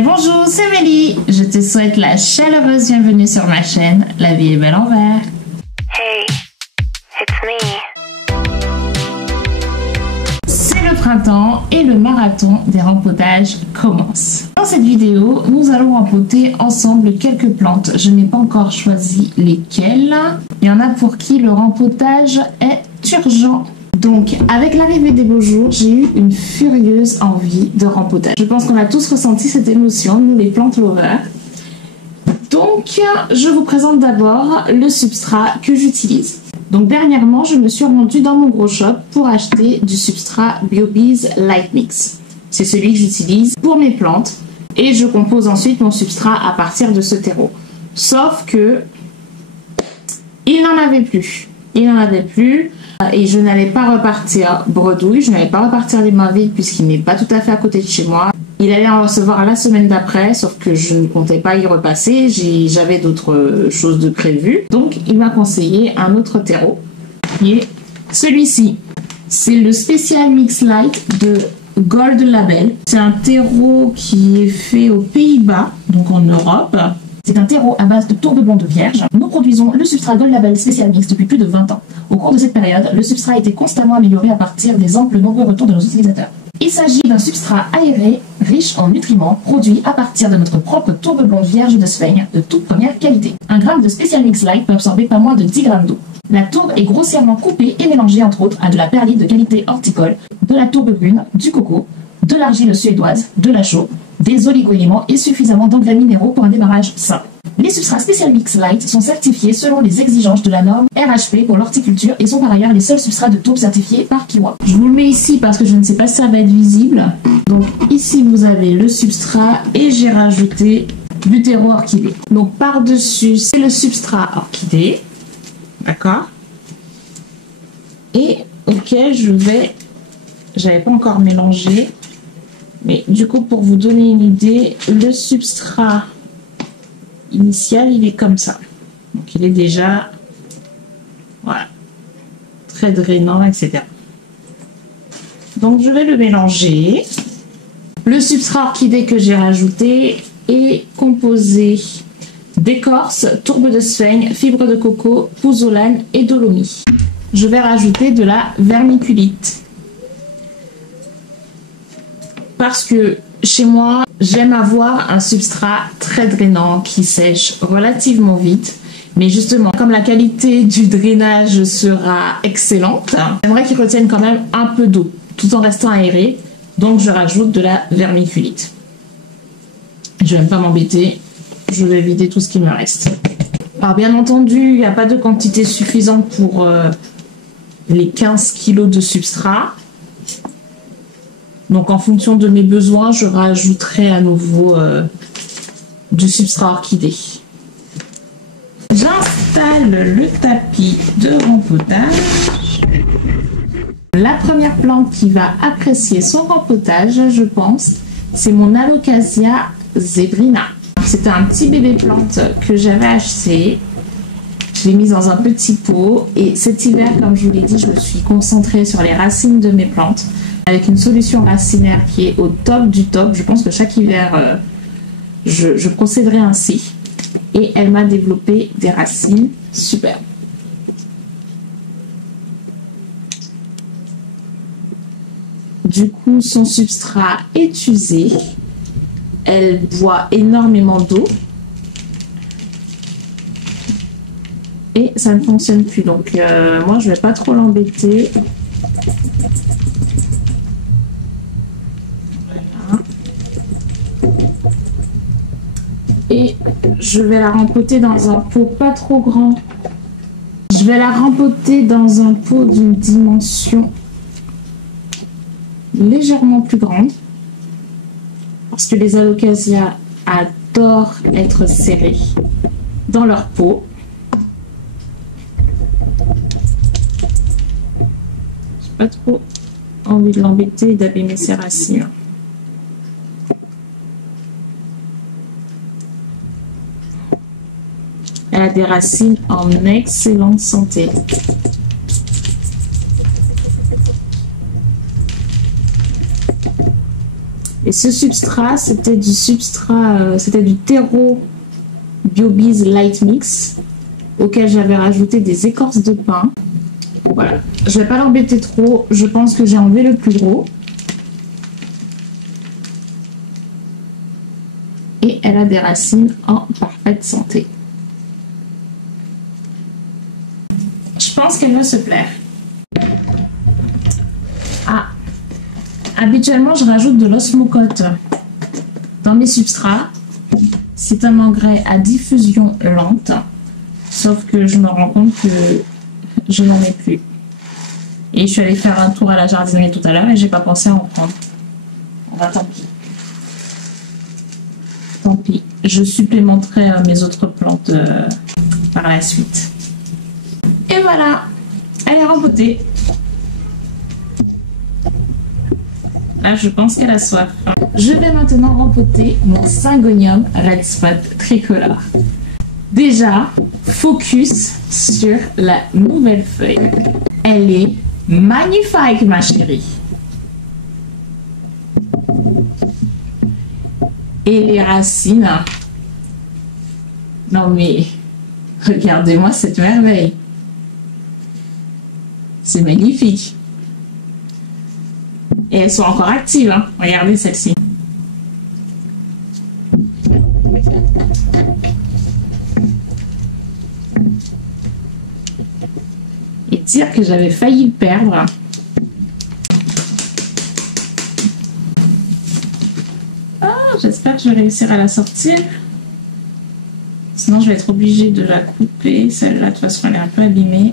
Bonjour, c'est Mélie. Je te souhaite la chaleureuse bienvenue sur ma chaîne La vie est belle en vert. Hey, it's me. C'est le printemps et le marathon des rempotages commence. Dans cette vidéo, nous allons rempoter ensemble quelques plantes. Je n'ai pas encore choisi lesquelles. Il y en a pour qui le rempotage est urgent. Donc, avec l'arrivée des beaux jours, j'ai eu une furieuse envie de rempotage. Je pense qu'on a tous ressenti cette émotion, nous les plantes lovers. Donc, je vous présente d'abord le substrat que j'utilise. Donc, dernièrement, je me suis rendue dans mon gros shop pour acheter du substrat BioBees Light Mix. C'est celui que j'utilise pour mes plantes et je compose ensuite mon substrat à partir de ce terreau. Sauf que il n'en avait plus. Il n'en avait plus. Et je n'allais pas repartir bredouille, je n'allais pas repartir les mains vides puisqu'il n'est pas tout à fait à côté de chez moi. Il allait en recevoir la semaine d'après, sauf que je ne comptais pas y repasser, j'avais d'autres choses de prévues. Donc il m'a conseillé un autre terreau, qui est celui-ci. C'est le Special Mix Light de Gold Label. C'est un terreau qui est fait aux Pays-Bas, donc en Europe. C'est un terreau à base de tourbe blonde vierge. Nous produisons le substrat Gold Label Special Mix depuis plus de 20 ans. Au cours de cette période, le substrat a été constamment amélioré à partir des amples nombreux retours de nos utilisateurs. Il s'agit d'un substrat aéré, riche en nutriments, produit à partir de notre propre tourbe blonde vierge de Sveigne, de toute première qualité. Un gramme de Special Mix Light peut absorber pas moins de 10 grammes d'eau. La tourbe est grossièrement coupée et mélangée entre autres à de la perlite de qualité horticole, de la tourbe brune, du coco, de l'argile suédoise, de la chaux, des oligo-éléments et suffisamment d'engrais minéraux pour un démarrage simple. Les substrats Special Mix Light sont certifiés selon les exigences de la norme RHP pour l'horticulture et sont par ailleurs les seuls substrats de tourbe certifiés par Kiwa. Je vous le mets ici parce que je ne sais pas si ça va être visible. Donc ici vous avez le substrat et j'ai rajouté du terreau orchidée. Donc par-dessus c'est le substrat orchidée. D'accord. Et auquel j'avais pas encore mélangé. Mais du coup, pour vous donner une idée, le substrat initial, il est comme ça. Donc, il est déjà, voilà, très drainant, etc. Donc, je vais le mélanger. Le substrat orchidée que j'ai rajouté est composé d'écorce, tourbe de Sveigne, fibres de coco, pouzzolane et d'olomi. Je vais rajouter de la vermiculite. Parce que chez moi, j'aime avoir un substrat très drainant qui sèche relativement vite. Mais justement, comme la qualité du drainage sera excellente, j'aimerais qu'il retienne quand même un peu d'eau, tout en restant aéré. Donc, je rajoute de la vermiculite. Je ne vais pas m'embêter, je vais vider tout ce qui me reste. Alors, bien entendu, il n'y a pas de quantité suffisante pour les 15 kg de substrat. Donc, en fonction de mes besoins, je rajouterai à nouveau du substrat orchidée. J'installe le tapis de rempotage. La première plante qui va apprécier son rempotage, je pense, c'est mon Alocasia zebrina. C'était un petit bébé plante que j'avais acheté. Je l'ai mise dans un petit pot et cet hiver, comme je vous l'ai dit, je me suis concentrée sur les racines de mes plantes avec une solution racinaire qui est au top du top. Je pense que chaque hiver, je procéderai ainsi. Et elle m'a développé des racines superbes. Du coup, son substrat est usé. Elle boit énormément d'eau. Et ça ne fonctionne plus. Donc, moi, je ne vais pas trop l'embêter. Et je vais la rempoter dans un pot pas trop grand. Je vais la rempoter dans un pot d'une dimension légèrement plus grande. Parce que les Alocasia adorent être serrés dans leur pot. J'ai pas trop envie de l'embêter et d'abîmer ses racines. Elle a des racines en excellente santé. Et Et ce substrat, c'était du terreau BioBiz Light Mix auquel j'avais rajouté des écorces de pin. Voilà, je vais pas l'embêter trop, je pense que j'ai enlevé le plus gros. Et elle a des racines en parfaite santé. Je pense qu'elle va se plaire. Ah, habituellement je rajoute de l'osmocote dans mes substrats. C'est un engrais à diffusion lente, sauf que je me rends compte que je n'en ai plus. Et je suis allée faire un tour à la jardinerie tout à l'heure et j'ai pas pensé à en prendre. Ah, tant pis. Tant pis. Je supplémenterai mes autres plantes par la suite. Et voilà, elle est rempotée. Là, je pense qu'elle a soif. Je vais maintenant rempoter mon Syngonium Red Spot tricolore. Déjà, focus sur la nouvelle feuille. Elle est magnifique, ma chérie. Et les racines. Non mais, regardez-moi cette merveille. C'est magnifique. Et elles sont encore actives, hein. Regardez celle-ci. Et dire que j'avais failli le perdre. Ah, j'espère que je vais réussir à la sortir. Sinon, je vais être obligée de la couper. Celle-là, de toute façon, elle est un peu abîmée.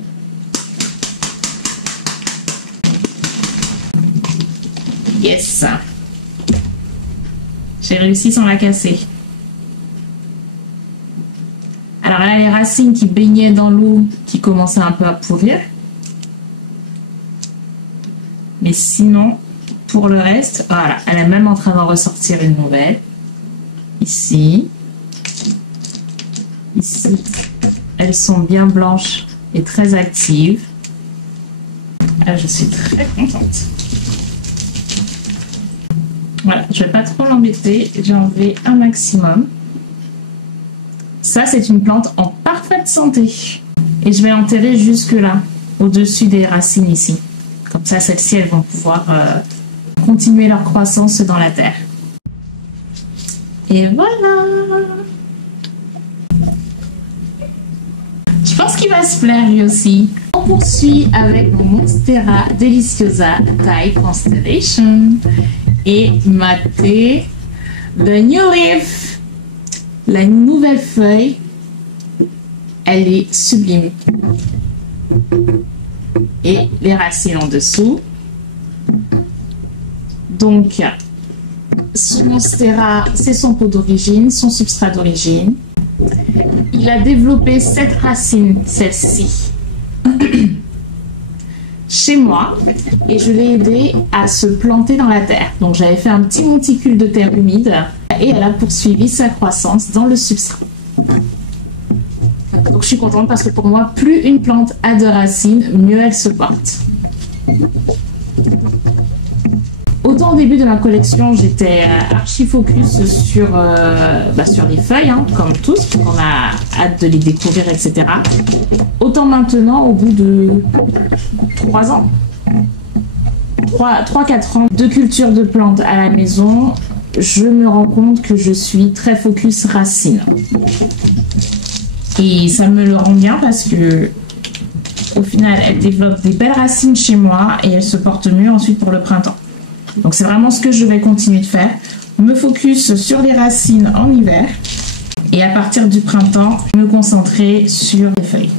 Yes! J'ai réussi sans la casser. Alors, elle a les racines qui baignaient dans l'eau, qui commençaient un peu à pourrir. Mais sinon, pour le reste, voilà, elle est même en train d'en ressortir une nouvelle. Ici. Ici. Elles sont bien blanches et très actives. Ah, je suis très contente. Voilà, je ne vais pas trop l'embêter, j'ai enlevé un maximum. Ça, c'est une plante en parfaite santé. Et je vais l'enterrer jusque là, au-dessus des racines ici. Comme ça, celles-ci, elles vont pouvoir continuer leur croissance dans la terre. Et voilà! Je pense qu'il va se plaire lui aussi. On poursuit avec mon Monstera Deliciosa Thai Constellation. Et matez, the new leaf, la nouvelle feuille, elle est sublime. Et les racines en dessous. Donc, ce Monstera, c'est son pot d'origine, son substrat d'origine. Il a développé cette racine, celle-ci, chez moi, et je l'ai aidé à se planter dans la terre. Donc j'avais fait un petit monticule de terre humide et elle a poursuivi sa croissance dans le substrat. Donc je suis contente parce que pour moi, plus une plante a de racines, mieux elle se porte. Autant au début de ma collection, j'étais archi focus sur les feuilles, hein, comme tous, on a hâte de les découvrir, etc. Autant maintenant, au bout de 3 ans, 3-4 ans de culture de plantes à la maison, je me rends compte que je suis très focus racines. Et ça me le rend bien parce que au final, elle développe des belles racines chez moi et elle se porte mieux ensuite pour le printemps. Donc c'est vraiment ce que je vais continuer de faire. Me focus sur les racines en hiver et à partir du printemps, me concentrer sur les feuilles.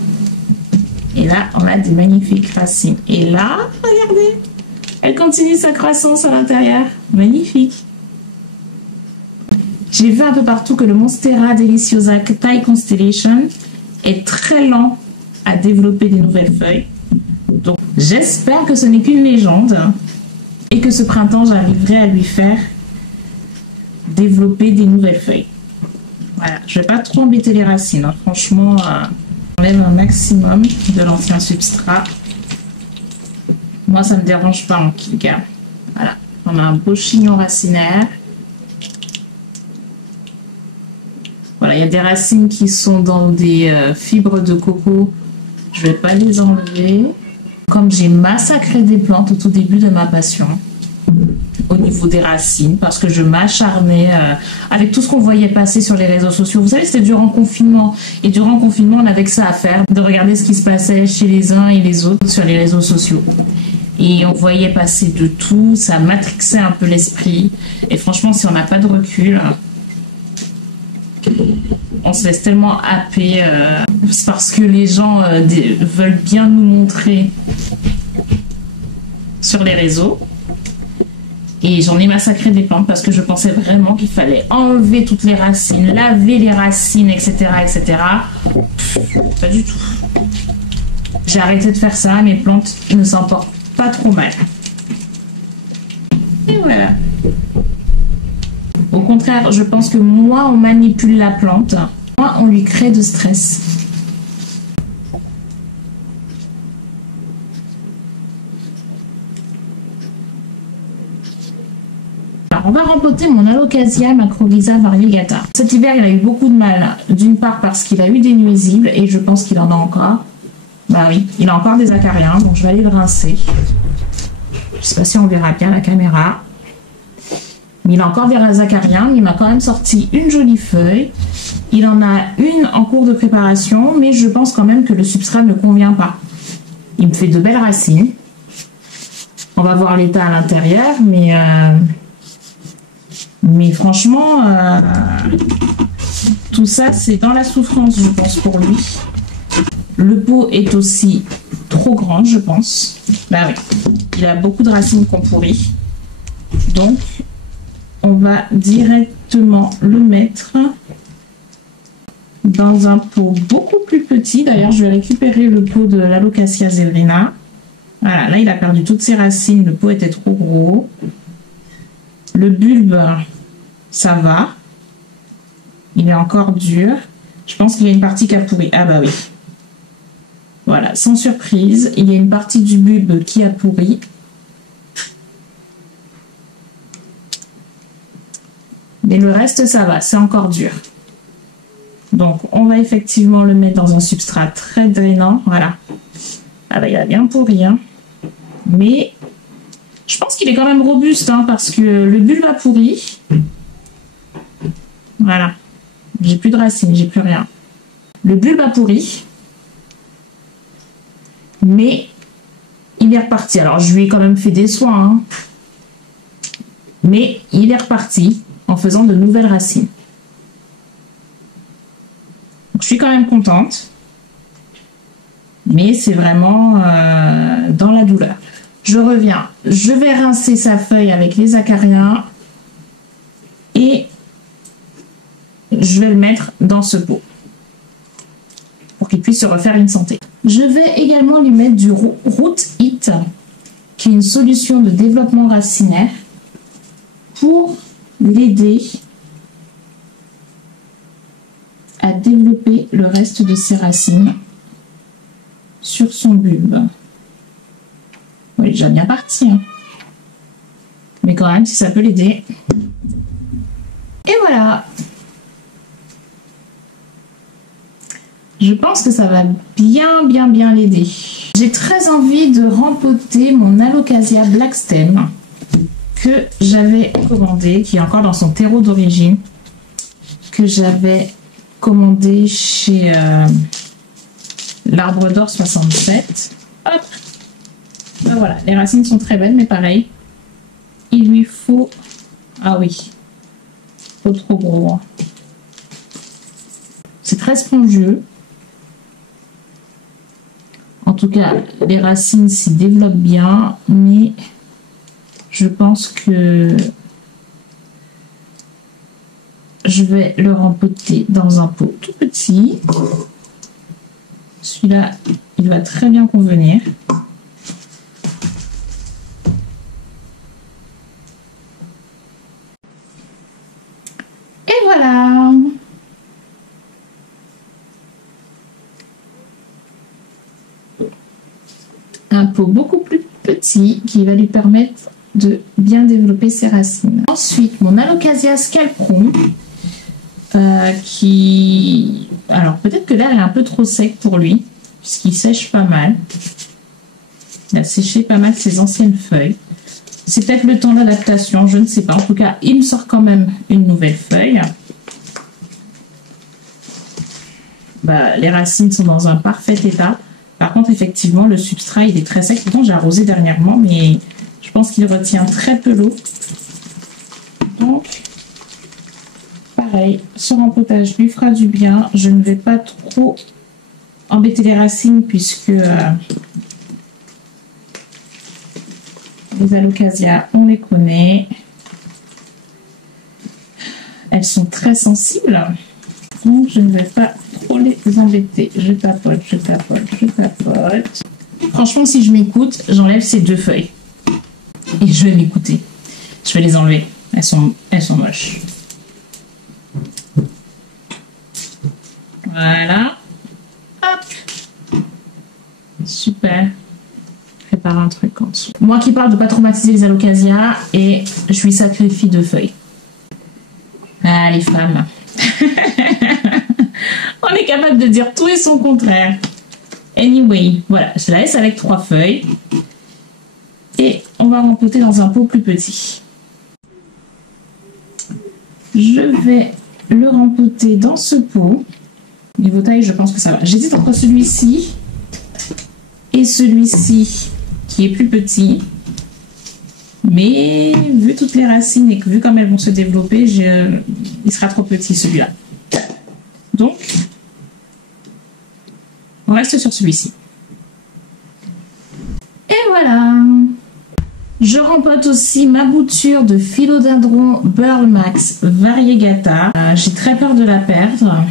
Et là, on a des magnifiques racines. Et là, regardez, elle continue sa croissance à l'intérieur. Magnifique. J'ai vu un peu partout que le Monstera Deliciosa Thai Constellation est très lent à développer des nouvelles feuilles. Donc j'espère que ce n'est qu'une légende. Et que ce printemps, j'arriverai à lui faire développer des nouvelles feuilles. Voilà, je ne vais pas trop embêter les racines. Hein. Franchement, on enlève un maximum de l'ancien substrat. Moi, ça ne me dérange pas en tout cas. Voilà, on a un beau chignon racinaire. Voilà, il y a des racines qui sont dans des fibres de coco. Je vais pas les enlever. Comme j'ai massacré des plantes au tout début de ma passion, au niveau des racines, parce que je m'acharnais avec tout ce qu'on voyait passer sur les réseaux sociaux. Vous savez, c'était durant le confinement. Et durant le confinement, on avait que ça à faire, de regarder ce qui se passait chez les uns et les autres sur les réseaux sociaux. Et on voyait passer de tout, ça matrixait un peu l'esprit. Et franchement, si on n'a pas de recul, on se laisse tellement happer parce que les gens veulent bien nous montrer sur les réseaux. Et j'en ai massacré des plantes parce que je pensais vraiment qu'il fallait enlever toutes les racines, laver les racines, etc. etc. Pas du tout. J'ai arrêté de faire ça, mes plantes ne s'en portent pas trop mal. Et voilà. Au contraire, je pense que moins on manipule la plante, moins on lui crée de stress. Alors, on va rempoter mon Alocasia macrorhiza variegata. Cet hiver, il a eu beaucoup de mal. D'une part parce qu'il a eu des nuisibles et je pense qu'il en a encore. Bah oui, il a encore des acariens, donc je vais aller le rincer. Je sais pas si on verra bien la caméra. Mais il a encore des acariens, mais il m'a quand même sorti une jolie feuille. Il en a une en cours de préparation, mais je pense quand même que le substrat ne convient pas. Il me fait de belles racines. On va voir l'état à l'intérieur, mais franchement, tout ça, c'est dans la souffrance, je pense, pour lui. Le pot est aussi trop grand, je pense. Bah oui, il a beaucoup de racines qu'on pourrit. Donc, on va directement le mettre dans un pot beaucoup plus petit. D'ailleurs, je vais récupérer le pot de l'Alocasia zebrina. Voilà, là, il a perdu toutes ses racines. Le pot était trop gros. Le bulbe, ça va. Il est encore dur. Je pense qu'il y a une partie qui a pourri. Ah bah oui. Voilà, sans surprise, il y a une partie du bulbe qui a pourri. Mais le reste, ça va, c'est encore dur. Donc, on va effectivement le mettre dans un substrat très drainant. Voilà. Ah bah, il a bien pourri, hein. Mais je pense qu'il est quand même robuste, hein, parce que le bulbe a pourri. Voilà. J'ai plus de racines, j'ai plus rien. Le bulbe a pourri. Mais il est reparti. Alors, je lui ai quand même fait des soins, hein. Mais il est reparti en faisant de nouvelles racines. Donc, je suis quand même contente. Mais c'est vraiment dans la douleur. Je reviens. Je vais rincer sa feuille avec les acariens. Et je vais le mettre dans ce pot. Pour qu'il puisse se refaire une santé. Je vais également lui mettre du Root It, qui est une solution de développement racinaire pour l'aider à développer le reste de ses racines sur son bulbe. Oui, il est déjà bien parti, hein. Mais quand même, si ça peut l'aider. Et voilà. Je pense que ça va bien l'aider. J'ai très envie de rempoter mon Alocasia Black Stem que j'avais commandé, qui est encore dans son terreau d'origine, que j'avais commandé chez l'Arbre d'Or 67. Hop. Ben voilà, les racines sont très belles, mais pareil, il lui faut... Ah oui, pas trop gros. Hein. C'est très spongieux. En tout cas, les racines s'y développent bien, mais je pense que je vais le rempoter dans un pot tout petit. Celui-là, il va très bien convenir. Et voilà! Un pot beaucoup plus petit qui va lui permettre de bien développer ses racines. Ensuite, mon Alocasia Scalprum Alors peut-être que l'air est un peu trop sec pour lui, puisqu'il sèche pas mal. Il a séché pas mal ses anciennes feuilles. C'est peut-être le temps d'adaptation, je ne sais pas. En tout cas, il me sort quand même une nouvelle feuille. Les racines sont dans un parfait état. Par contre, effectivement, le substrat, il est très sec. Pourtant, j'ai arrosé dernièrement, mais je pense qu'il retient très peu l'eau. Donc, pareil, ce rempotage lui fera du bien. Je ne vais pas trop embêter les racines puisque les alocasias, on les connaît. Elles sont très sensibles. Donc, je ne vais pas trop les embêter. Je tapote, je tapote, je tapote. Franchement, si je m'écoute, j'enlève ces 2 feuilles. Et je vais m'écouter. Je vais les enlever. Elles sont moches. Voilà. Hop. Super. Prépare un truc en dessous. Moi qui parle de pas traumatiser les alocasias et je lui sacrifie 2 feuilles. Ah, les femmes. On est capable de dire tout et son contraire. Anyway, voilà, je la laisse avec 3 feuilles. Et on va rempoter dans un pot plus petit. Je vais le rempoter dans ce pot. Niveau taille, je pense que ça va. J'hésite entre celui-ci et celui-ci qui est plus petit. Mais vu toutes les racines et que vu comme elles vont se développer, il sera trop petit celui-là. Donc, on reste sur celui-ci. Et voilà. Je rempote aussi ma bouture de Philodendron Burl Max Variegata. J'ai très peur de la perdre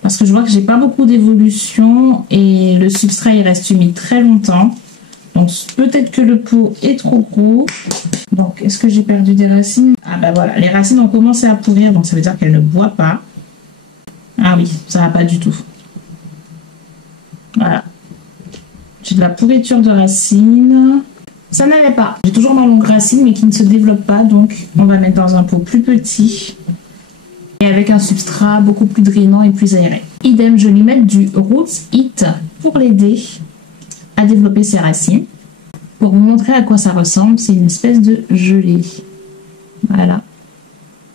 parce que je vois que j'ai pas beaucoup d'évolution et le substrat il reste humide très longtemps. Donc peut-être que le pot est trop gros. Donc est-ce que j'ai perdu des racines? Ah bah voilà, les racines ont commencé à pourrir, donc ça veut dire qu'elles ne boivent pas. Ah oui, ça va pas du tout. Voilà. J'ai de la pourriture de racines. Ça n'allait pas. J'ai toujours ma longue racine mais qui ne se développe pas, donc on va mettre dans un pot plus petit et avec un substrat beaucoup plus drainant et plus aéré. Idem, je lui mets du Roots Heat pour l'aider à développer ses racines. Pour vous montrer à quoi ça ressemble, c'est une espèce de gelée. Voilà.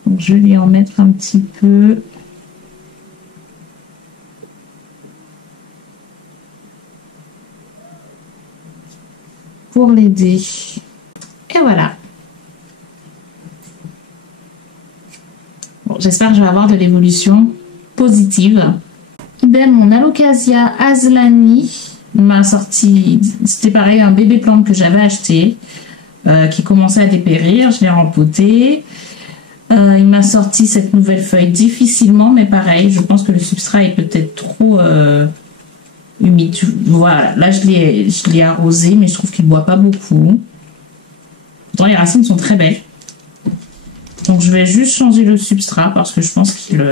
Donc je vais lui en mettre un petit peu. Pour l'aider. Et voilà. Bon, j'espère que je vais avoir de l'évolution positive. Idem, mon Alocasia Aslani m'a sorti, c'était pareil, un bébé plante que j'avais acheté, qui commençait à dépérir. Je l'ai rempoté. Il m'a sorti cette nouvelle feuille difficilement, mais pareil, je pense que le substrat est peut-être trop humide. Voilà, là je l'ai arrosé, mais je trouve qu'il ne boit pas beaucoup. Pourtant, les racines sont très belles. Donc je vais juste changer le substrat parce que je pense qu'il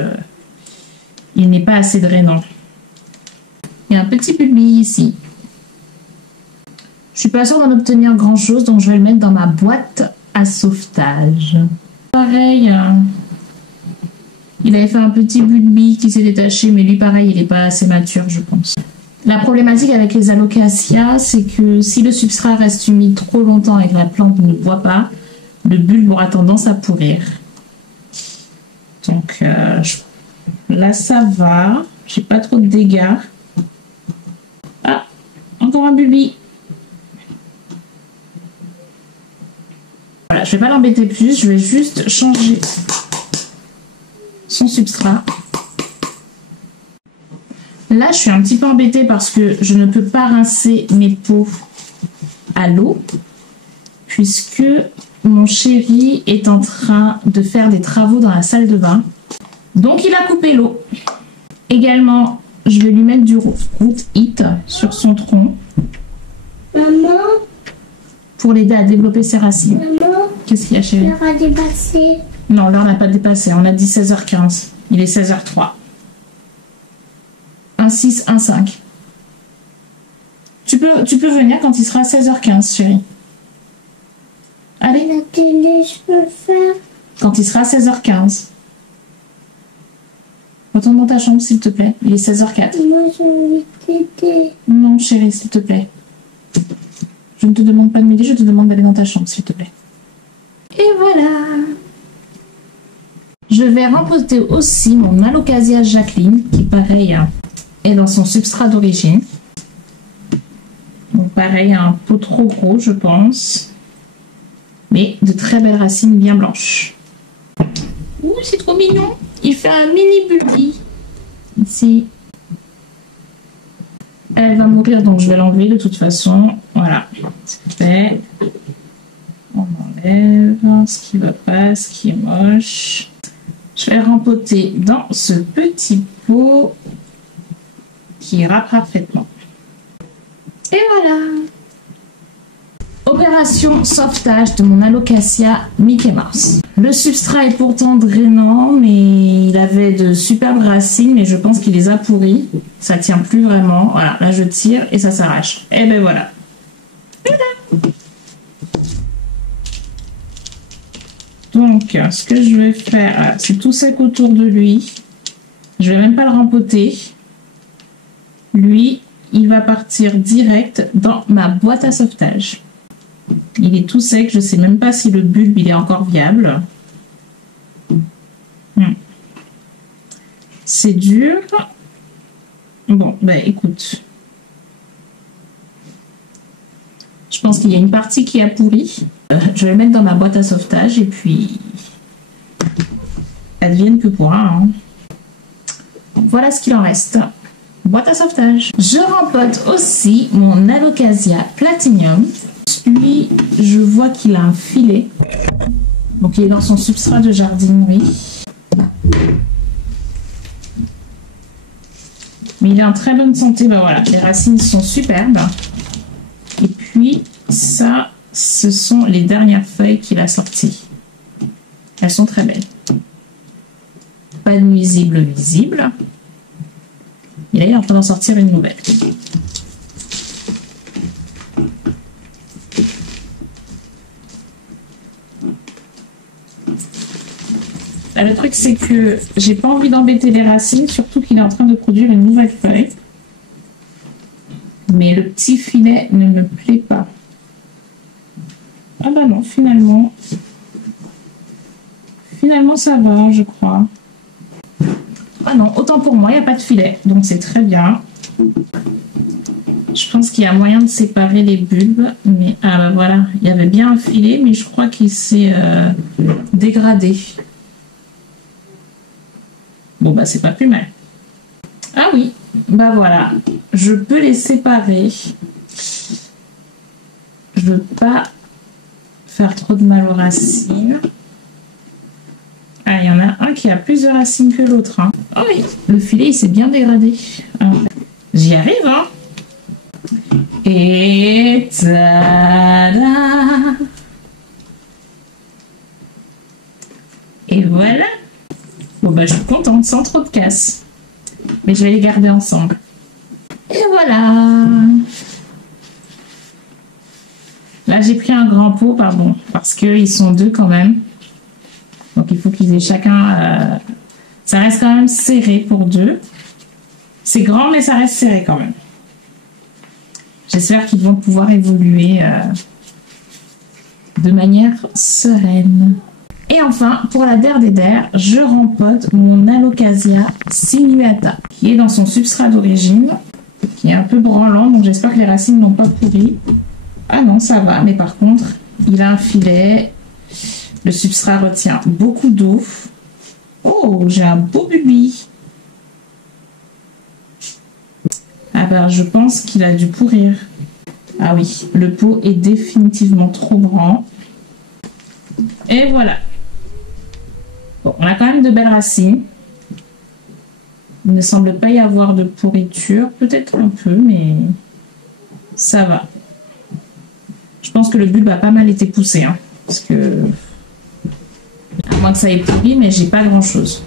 n'est pas assez drainant. Il y a un petit bulbi ici. Je suis pas sûre d'en obtenir grand chose, donc je vais le mettre dans ma boîte à sauvetage. Pareil, il avait fait un petit bulbi qui s'est détaché, mais lui pareil, il n'est pas assez mature, je pense. La problématique avec les alocasias, c'est que si le substrat reste humide trop longtemps et que la plante ne boit pas, le bulbe aura tendance à pourrir. Donc là ça va, j'ai pas trop de dégâts. Ah, encore un bulbi. Voilà, je vais pas l'embêter plus, je vais juste changer son substrat. Là, je suis un petit peu embêtée parce que je ne peux pas rincer mes pots à l'eau puisque mon chéri est en train de faire des travaux dans la salle de bain. Donc, il a coupé l'eau. Également, je vais lui mettre du Root Heat sur son tronc. Maman, pour l'aider à développer ses racines. maman, Qu'est-ce qu'il y a, chéri? l'heure a dépassé. Non, l'heure n'a pas dépassé. On a dit 16h15. Il est 16h03. 1,6, 1,5. Tu peux venir quand il sera 16h15, chérie. Allez, La télé, je peux faire. quand il sera 16h15. Retourne dans ta chambre, s'il te plaît. Il est 16h04. Moi, je vais t'aider. Non, chérie, s'il te plaît. Je ne te demande pas de m'aider, je te demande d'aller dans ta chambre, s'il te plaît. Et voilà. Je vais rempoter aussi mon Alocasia Jacqueline, qui pareil est dans son substrat d'origine. Donc pareil, un pot trop gros, je pense. Mais de très belles racines bien blanches. Ouh, c'est trop mignon. Il fait un mini bulbi. Ici. Elle va mourir, donc je vais l'enlever de toute façon. Voilà, c'est fait. On enlève ce qui va pas, ce qui est moche. Je vais le rempoter dans ce petit pot qui ira parfaitement. Et voilà. Opération sauvetage de mon Alocasia Mickey Mouse. Le substrat est pourtant drainant, mais il avait de superbes racines, mais je pense qu'il les a pourries. Ça tient plus vraiment. Voilà, là je tire et ça s'arrache. Et ben voilà. Donc, ce que je vais faire, c'est tout sec autour de lui. Je vais même pas le rempoter. Lui, il va partir direct dans ma boîte à sauvetage. Il est tout sec, je sais même pas si le bulbe il est encore viable. C'est dur. Bon, ben écoute. Je pense qu'il y a une partie qui a pourri. Je vais le mettre dans ma boîte à sauvetage et puis advienne que pourra. Hein. Voilà ce qu'il en reste. Boîte à sauvetage. Je rempote aussi mon Alocasia Platinum. Lui, je vois qu'il a un filet. Donc il est dans son substrat de jardinerie. Mais il est en très bonne santé. Ben voilà, les racines sont superbes. Et puis ça, ce sont les dernières feuilles qu'il a sorties. Elles sont très belles. Pas de nuisible visible. Et là, il est en train d'en sortir une nouvelle. Le truc, c'est que j'ai pas envie d'embêter les racines, surtout qu'il est en train de produire une nouvelle feuille. Mais le petit filet ne me plaît pas. Ah bah non, finalement ça va, je crois. Ah non, autant pour moi, il n'y a pas de filet, donc c'est très bien. Je pense qu'il y a moyen de séparer les bulbes, mais ah bah voilà, il y avait bien un filet, mais je crois qu'il s'est dégradé. Bon bah c'est pas plus mal. Ah oui, bah voilà, je peux les séparer. Je veux pas faire trop de mal aux racines. Ah, il y en a un qui a plus de racines que l'autre. Hein. Oh oui, le filet il s'est bien dégradé. J'y arrive, hein. Et tada! Et voilà. Bon bah je suis contente, sans trop de casse. Mais je vais les garder ensemble. Et voilà. Là j'ai pris un grand pot, pardon, parce qu'ils sont deux quand même. Donc il faut qu'ils aient chacun... Ça reste quand même serré pour deux. C'est grand mais ça reste serré quand même. J'espère qu'ils vont pouvoir évoluer de manière sereine. Et enfin, pour la der des der, je rempote mon Alocasia sinuata, qui est dans son substrat d'origine, qui est un peu branlant, donc j'espère que les racines n'ont pas pourri. Ah non, ça va, mais par contre, il a un filet, le substrat retient beaucoup d'eau. Oh, j'ai un beau bulbi. Ah ben, je pense qu'il a dû pourrir. Ah oui, le pot est définitivement trop grand. Et voilà. Bon, on a quand même de belles racines. Il ne semble pas y avoir de pourriture. Peut-être un peu, mais ça va. Je pense que le bulbe a pas mal été poussé. Hein, parce que... À moins que ça ait pourri, mais j'ai pas grand-chose.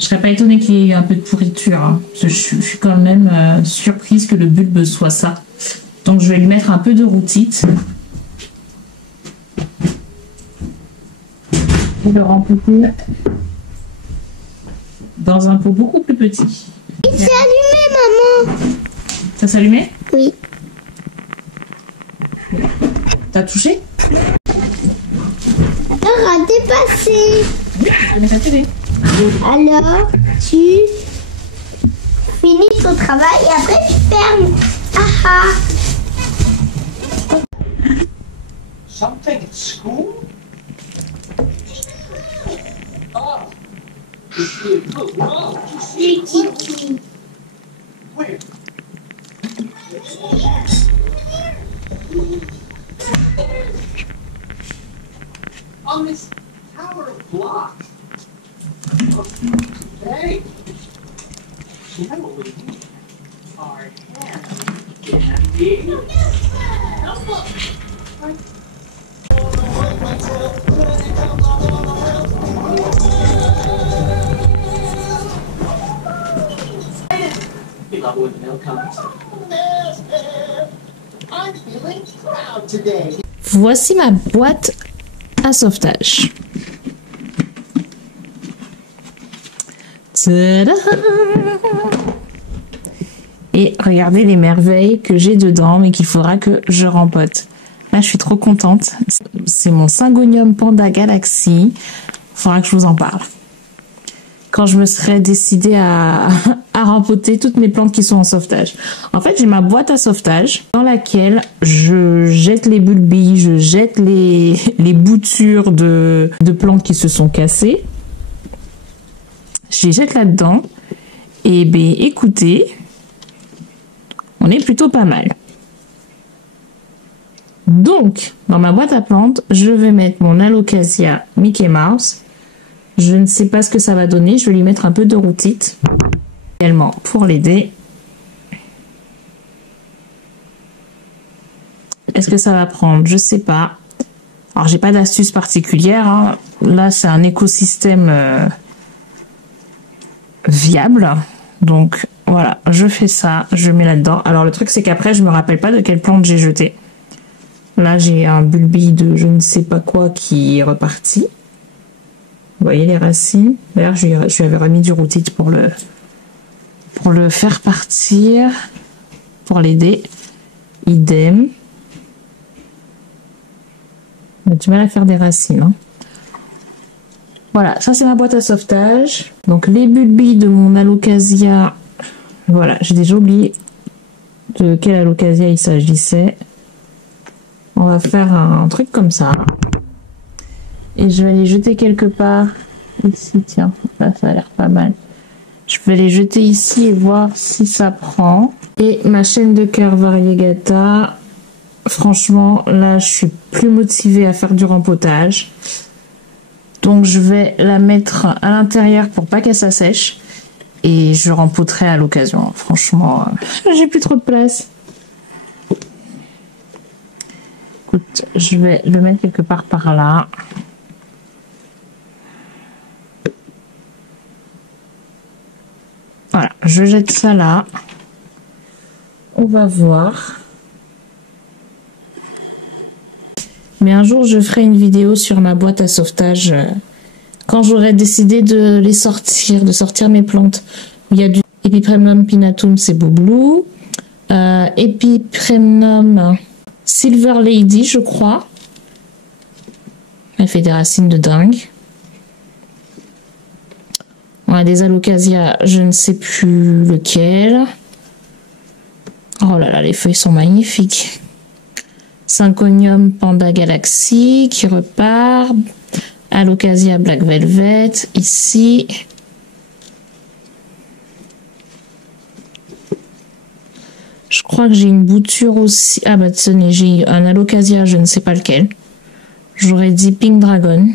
Je serais pas étonnée qu'il y ait eu un peu de pourriture. Hein, parce que je suis quand même surprise que le bulbe soit ça. Donc je vais lui mettre un peu de routite. Et le rempoter dans un pot beaucoup plus petit. Il s'est allumé, maman. Ça s'allumait? Oui. T'as touché? Alors, à dépasser. Je mets ta télé. Alors, tu finis ton travail et après tu fermes. Ah ah. Something at school? Oh. Is she a good? Oh, Les kiki. where? On this tower block. Hey. You know what we need? Our hand candy. You love when the mail comes. I'm feeling proud today. Voici ma boîte à sauvetage. Tada! Et regardez les merveilles que j'ai dedans, mais qu'il faudra que je rempote. Là, je suis trop contente. C'est mon Syngonium Panda Galaxy. Il faudra que je vous en parle. Quand je me serai décidée à rempoter toutes mes plantes qui sont en sauvetage. En fait, j'ai ma boîte à sauvetage dans laquelle je jette les bulbilles, je jette les boutures de plantes qui se sont cassées. Je les jette là-dedans. Et ben, écoutez, on est plutôt pas mal. Donc, dans ma boîte à plantes, je vais mettre mon Alocasia Mickey Mouse. Je ne sais pas ce que ça va donner. Je vais lui mettre un peu de routite également pour l'aider. Est-ce que ça va prendre? Je sais pas. Alors, j'ai pas d'astuce particulière, hein. Là, c'est un écosystème viable. Donc, voilà, je fais ça. Je mets là-dedans. Alors, le truc, c'est qu'après, je me rappelle pas de quelle plante j'ai jeté. Là, j'ai un bulbille de je ne sais pas quoi qui est reparti. Vous voyez les racines. D'ailleurs, je lui avais remis du routite pour le faire partir, pour l'aider. Idem. On a du mal à faire des racines. Hein. Voilà, ça c'est ma boîte à sauvetage. Donc les bulbilles de mon Alocasia. Voilà, j'ai déjà oublié de quel Alocasia il s'agissait. On va faire un truc comme ça. Et je vais les jeter quelque part ici, tiens, là ça a l'air pas mal. Je vais les jeter ici et voir si ça prend. Et ma chaîne de cœur variegata, franchement, là je suis plus motivée à faire du rempotage. Donc je vais la mettre à l'intérieur pour pas qu'elle s'assèche. Et je rempoterai à l'occasion. Franchement, j'ai plus trop de place. Écoute, je vais le mettre quelque part par là. Voilà, je jette ça là. On va voir. Mais un jour, je ferai une vidéo sur ma boîte à sauvetage quand j'aurai décidé de les sortir, de sortir mes plantes. Il y a du Epipremnum pinatum, c'est beau blue. Epipremnum Silver Lady, je crois. Elle fait des racines de dingue. On a des Alocasia, je ne sais plus lequel. Oh là là, les feuilles sont magnifiques. Syngonium Panda Galaxy qui repart. Alocasia Black Velvet ici. Je crois que j'ai une bouture aussi. Ah bah tenez, j'ai un Alocasia, je ne sais pas lequel. J'aurais dit Pink Dragon.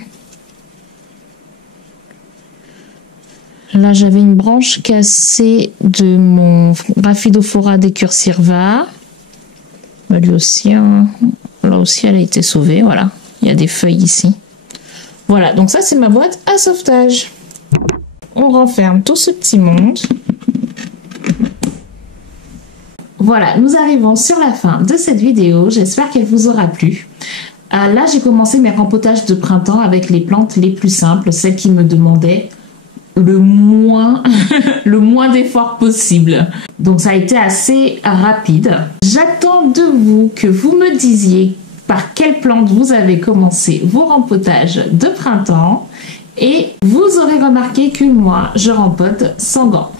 Là, j'avais une branche cassée de mon Raphidophora decurcirva. Bah, lui aussi, hein. Là aussi, elle a été sauvée. Voilà, il y a des feuilles ici. Voilà, donc ça, c'est ma boîte à sauvetage. On renferme tout ce petit monde. Voilà, nous arrivons sur la fin de cette vidéo. J'espère qu'elle vous aura plu. Là, j'ai commencé mes rempotages de printemps avec les plantes les plus simples, celles qui me demandaient le moins, le moins d'efforts possible. Donc ça a été assez rapide. J'attends de vous que vous me disiez par quelle plante vous avez commencé vos rempotages de printemps. Et vous aurez remarqué que moi, je rempote sans gants.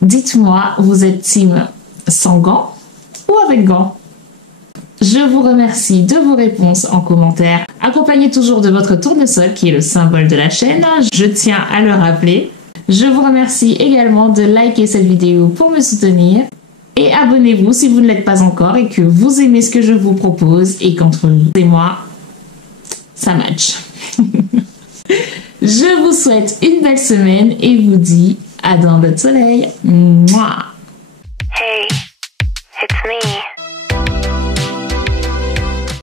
Dites-moi, vous êtes team sans gants ou avec gants? Je vous remercie de vos réponses en commentaire. Accompagnez toujours de votre tournesol qui est le symbole de la chaîne. Je tiens à le rappeler. Je vous remercie également de liker cette vidéo pour me soutenir. Et abonnez-vous si vous ne l'êtes pas encore et que vous aimez ce que je vous propose et qu'entre vous et moi, ça match. Je vous souhaite une belle semaine et vous dis à dans le soleil. Mouah. Hey, it's me.